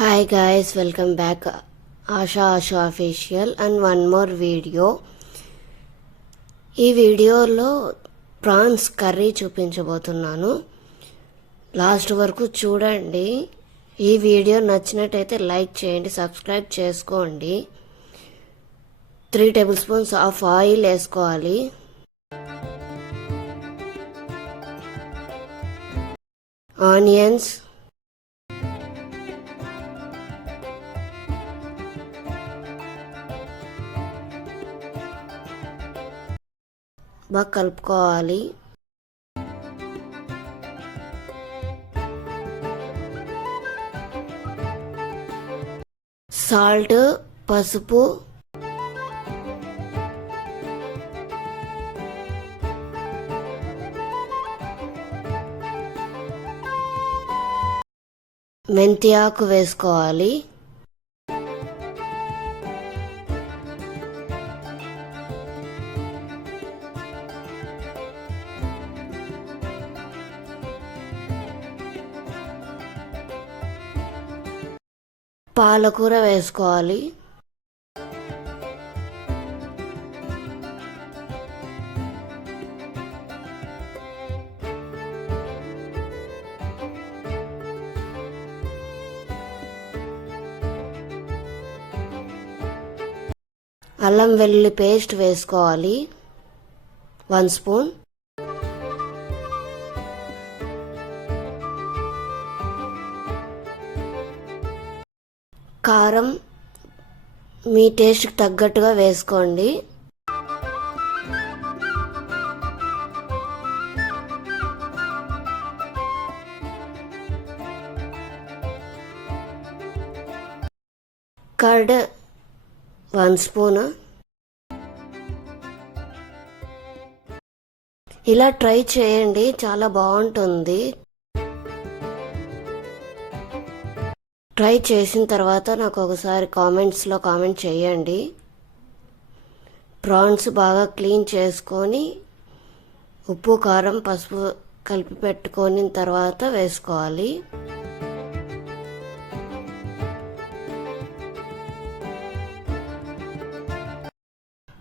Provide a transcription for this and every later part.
Hi guys, welcome back. Asha Ashu official and one more video. ఈ వీడియోలో prawns curry చూపించబోతున్నాను. లాస్ట్ వరకు చూడండి. ఈ వీడియో నచ్చినట్టయితే లైక్ చేయండి, సబ్స్క్రైబ్ చేసుకోండి. 3 tablespoons ఆఫ్ ఆయిల్ వేసుకోవాలి. ఆనియన్స్, బాగా కలుపుకోవాలి. సాల్ట్, పసుపు, మెంతి ఆకు వేసుకోవాలి. పాలకూర వేసుకోవాలి. అల్లం వెల్లుల్లి పేస్ట్ వేసుకోవాలి 1 స్పూన్. కారం మీ టేస్ట్కి తగ్గట్టుగా వేసుకోండి. కర్డ్ 1 స్పూన్. ఇలా ట్రై చేయండి, చాలా బాగుంటుంది. ట్రై చేసిన తర్వాత నాకు ఒకసారి కామెంట్స్లో కామెంట్ చేయండి. ప్రాన్స్ బాగా క్లీన్ చేసుకొని ఉప్పు, కారం, పసుపు కలిపి పెట్టుకొని తర్వాత వేసుకోవాలి.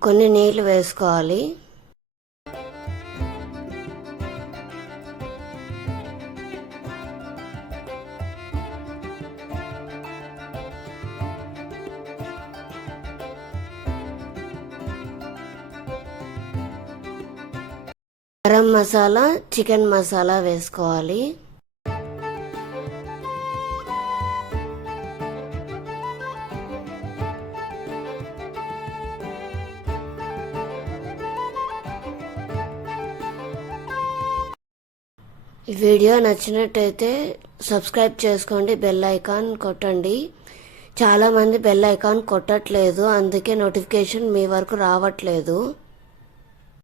కొన్ని నీళ్ళు వేసుకోవాలి. గరం మసాలా, చికెన్ మసాలా వేసుకోవాలి. ఈ వీడియో నచ్చినట్టయితే సబ్స్క్రైబ్ చేసుకోండి, బెల్ ఐకాన్ కొట్టండి. చాలామంది బెల్ ఐకాన్ కొట్టట్లేదు, అందుకే నోటిఫికేషన్ మీ వరకు రావట్లేదు.